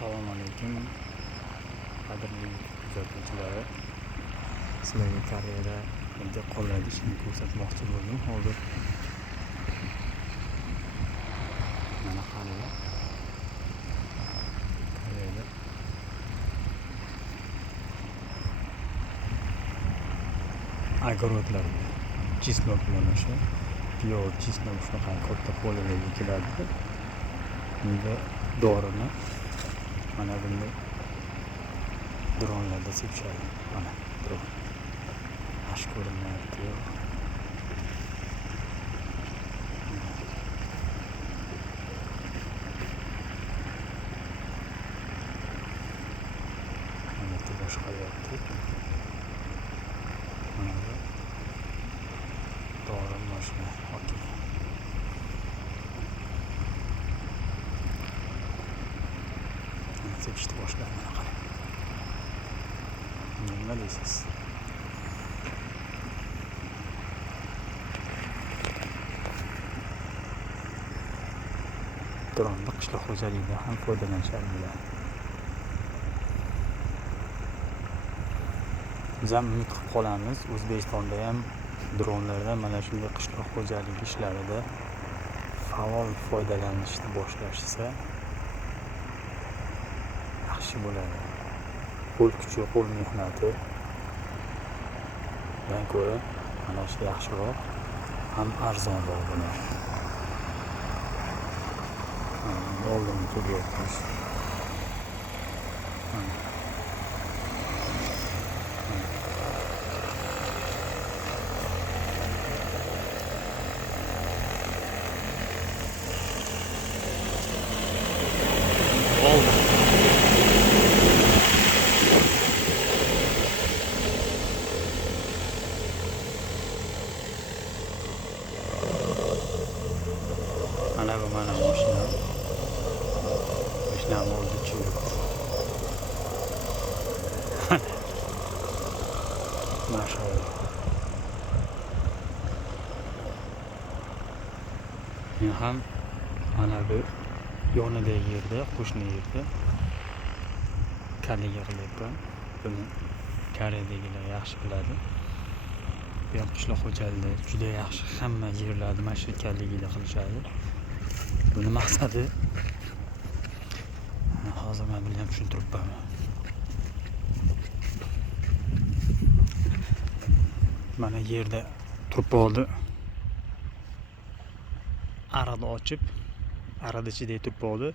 Assalomu alaykum qadrli kuzatuvchilar. Sizlarga Koreyada qanday qoladi ishni ko'rsatmoqchi bo'ldim. Hozir mana qaranglar. Koreyada огородlar чеснок bilan o'sha piyoz, chesnok shunaqa katta polalarga ekiladi. Bunda dorini mana bunday dronlarda sepishadi. Mana dron. Yaxshi ko'rinyapti. Mana bu boshqaryapti. Mana bu dorini mashina okey. Sepishni boshladi. Mana qarang. Nima deysiz? Dronda qishloq xo'jaligida ham foydalanishadi. Biz ham umid qilib qolamiz, O'zbekistonda ham dronlardan mana shunday qishloq xo'jaligi ishlarida faol foydalanishni boshlashsa yaxshi bo'ladi. Qo'l kuchi, qo'l mehnati dan ko'ra mana shu yaxshiroq, ham arzonroq bo'ladi. Oldin kelyapmiz. Mana bu mana mashina. Mashinani o'zi yuribdi. Mashallah. Men ham mana bu yonidagi yerda, qo'shni yerda kalliga qilyapman. Buni Koreyadagilar yaxshi biladi. Bu ham qishloq xo'jaligida juda yaxshi, hamma yerlarda mana shu kalligilar qilishadi. Buni maqsadi hozir men buni ham tushuntiribman. Mana yerda turib oldi. Arada ochib, arada ichida turib oldi.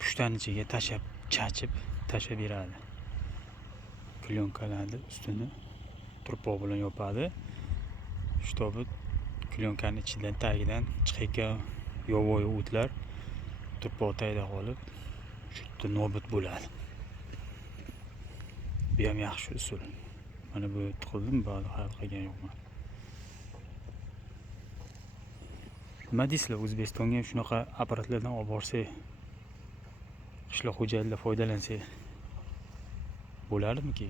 Pushtaning ichiga tashab, chachib, tashab beradi. Klyonkalarni ustini turpoq bilan yopadi. Shtobi klyonkaning ichidan tagidan chiqayotgan yovvoyi o'tlar turpoq tagida qolib, shu yerda nobud bo'ladi. Bu ham yaxshi usul. Mana bu yerda qildim, ba'zi hayal qilgan yo'qman. Nima deysizlar, O'zbekistonga shunaqa apparatlardan olib borsak, qishloq xo'jaligida foydalansak bo'ladimi-ki?